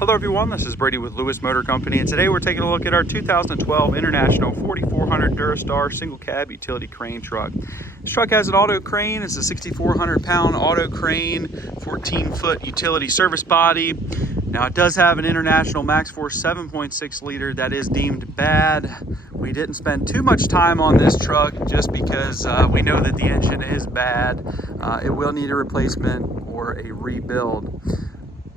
Hello everyone, this is Brady with Lewis Motor Company, and today we're taking a look at our 2012 International 4400 Durastar single cab utility crane truck. This truck has an Autocrane. It's a 6,400 pound Autocrane 14-foot utility service body. Now it does have an International Max Force 7.6 liter that is deemed bad. We didn't spend too much time on this truck just because we know that the engine is bad. It will need a replacement or a rebuild.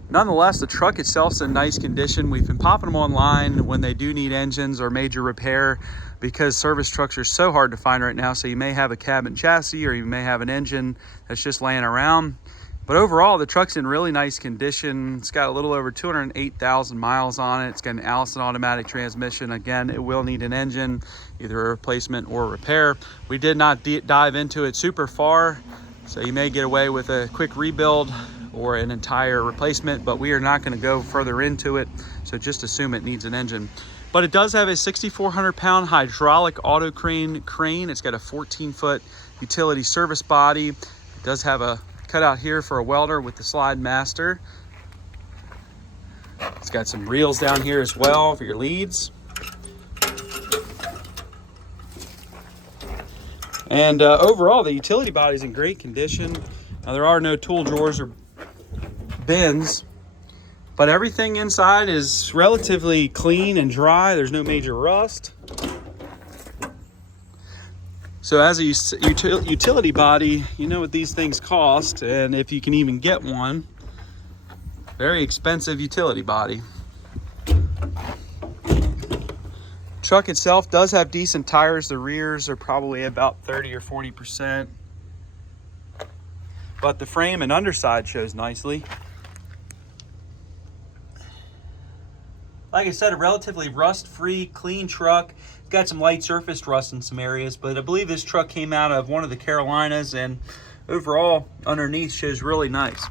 Nonetheless, the truck itself is in nice condition. We've been popping them online when they do need engines or major repair because service trucks are so hard to find right now. So you may have a cab and chassis or you may have an engine that's just laying around. But overall, the truck's in really nice condition. It's got a little over 208,000 miles on it. It's got an Allison automatic transmission. Again, it will need an engine, either a replacement or repair. We did not dive into it super far, so you may get away with a quick rebuild or an entire replacement, but we are not going to go further into it, so just assume it needs an engine. But it does have a 6,400 pound hydraulic Autocrane crane. It's got a 14-foot utility service body. It does have a cutout here for a welder with the slide master. It's got some reels down here as well for your leads. And overall, the utility body is in great condition. Now, there are no tool drawers or bins, but everything inside is relatively clean and dry. There's no major rust. So as a utility body, you know what these things cost, and if you can even get one. Very expensive utility body. Truck itself does have decent tires. The rears are probably about 30 or 40%, but the frame and underside shows nicely. Like I said, a relatively rust-free, clean truck. It's got some light surface rust in some areas, but I believe this truck came out of one of the Carolinas, and overall, underneath shows really nice.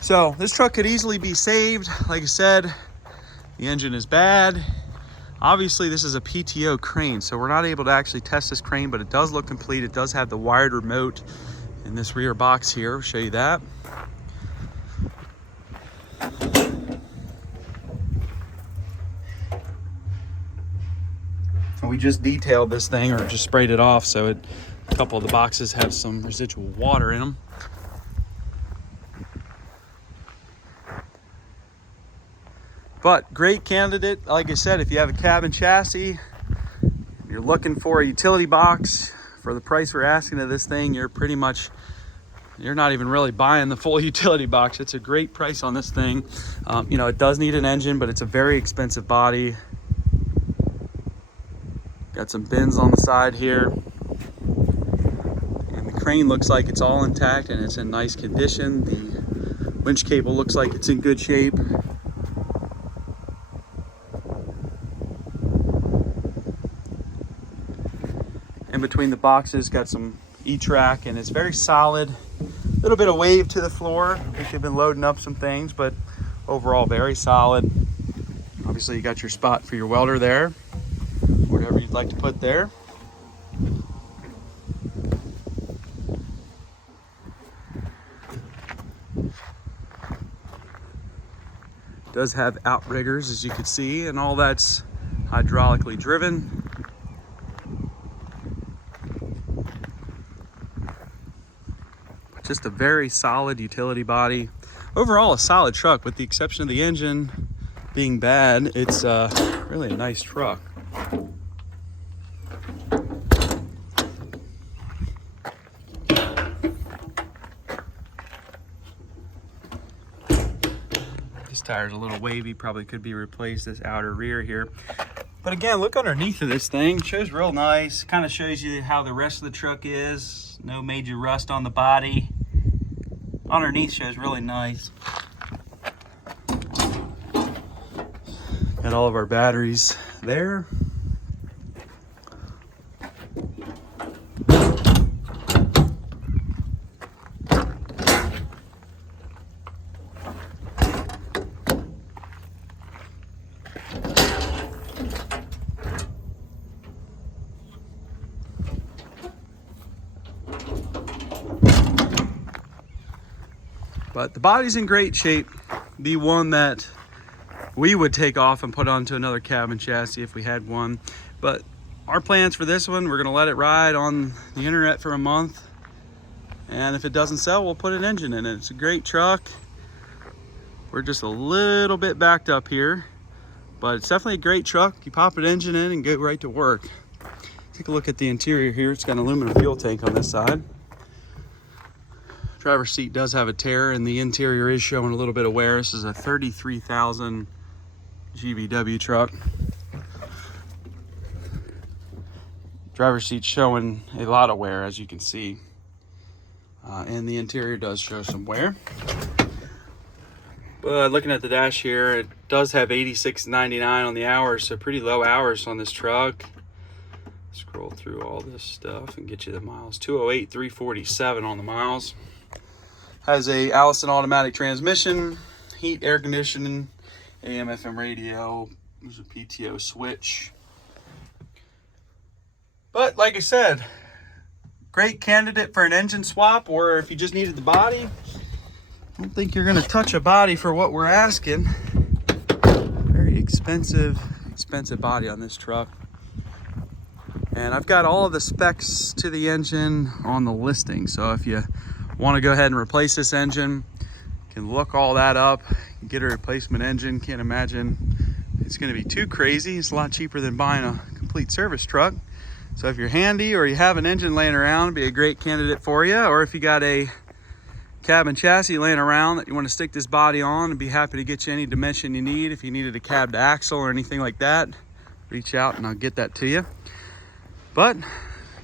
So this truck could easily be saved. Like I said, the engine is bad. Obviously, this is a PTO crane, so we're not able to actually test this crane, but it does look complete. It does have the wired remote in this rear box here. I'll show you that. We just detailed this thing, or just sprayed it off, so a couple of the boxes have some residual water in them. But great candidate. Like I said, if you have a cab and chassis, you're looking for a utility box for the price we're asking of this thing, you're not even really buying the full utility box. It's a great price on this thing. You know, it does need an engine, but it's a very expensive body. Got some bins on the side here. And the crane looks like it's all intact and it's in nice condition. The winch cable looks like it's in good shape. In between the boxes, got some E-track, and it's very solid. A little bit of wave to the floor. I think they've been loading up some things, but overall very solid. Obviously, you got your spot for your welder there. Whatever you'd like to put there. It does have outriggers, as you can see, and all that's hydraulically driven. Just a very solid utility body. Overall, a solid truck, with the exception of the engine being bad. It's really a nice truck. This tire's a little wavy, probably could be replaced, this outer rear here. But again, look underneath of this thing. It shows real nice. Kind of shows you how the rest of the truck is. No major rust on the body. Underneath shows really nice. Got all of our batteries there. But the body's in great shape. Be one that we would take off and put onto another cab and chassis if we had one. But our plans for this one, we're gonna let it ride on the internet for a month. And if it doesn't sell, we'll put an engine in it. It's a great truck. We're just a little bit backed up here, but it's definitely a great truck. You pop an engine in and get right to work. Take a look at the interior here. It's got an aluminum fuel tank on this side. Driver's seat does have a tear and the interior is showing a little bit of wear. This is a 33,000 GVW truck. Driver's seat showing a lot of wear, as you can see. And the interior does show some wear. But looking at the dash here, it does have 86.99 on the hours, so pretty low hours on this truck. Scroll through all this stuff and get you the miles. 208,347 on the miles. Has a Allison automatic transmission, heat, air conditioning, AM, FM radio. There's a PTO switch. But like I said, great candidate for an engine swap, or if you just needed the body. I don't think you're gonna touch a body for what we're asking. Very expensive body on this truck. And I've got all of the specs to the engine on the listing. So if you want to go ahead and replace this engine, you can look all that up, get a replacement engine. Can't imagine it's going to be too crazy. It's a lot cheaper than buying a complete service truck. So if you're handy or you have an engine laying around, it'd be a great candidate for you. Or if you got a cab and chassis laying around that you want to stick this body on, I'd be happy to get you any dimension you need. If you needed a cab to axle or anything like that, reach out and I'll get that to you. But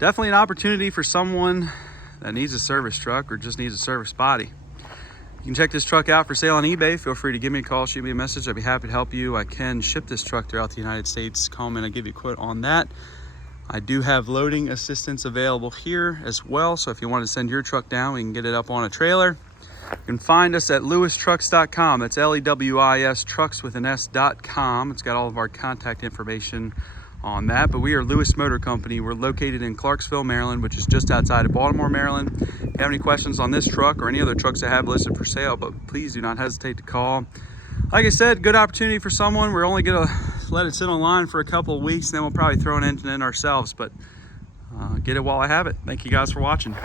definitely an opportunity for someone that needs a service truck or just needs a service body. You can check this truck out for sale on eBay. Feel free to give me a call, shoot me a message. I'd be happy to help you. I can ship this truck throughout the United States. Call me and I'll give you a quote on that. I do have loading assistance available here as well. So if you want to send your truck down, we can get it up on a trailer. You can find us at lewistrucks.com. That's LEWIS trucks with an S.com. It's got all of our contact information on that. But we are Lewis Motor Company. We're located in Clarksville, Maryland, which is just outside of Baltimore, Maryland. If you have any questions on this truck or any other trucks I have listed for sale, but please do not hesitate to call. Like I said, good opportunity for someone. We're only gonna let it sit online for a couple of weeks, and then we'll probably throw an engine in ourselves, but get it while I have it. Thank you guys for watching.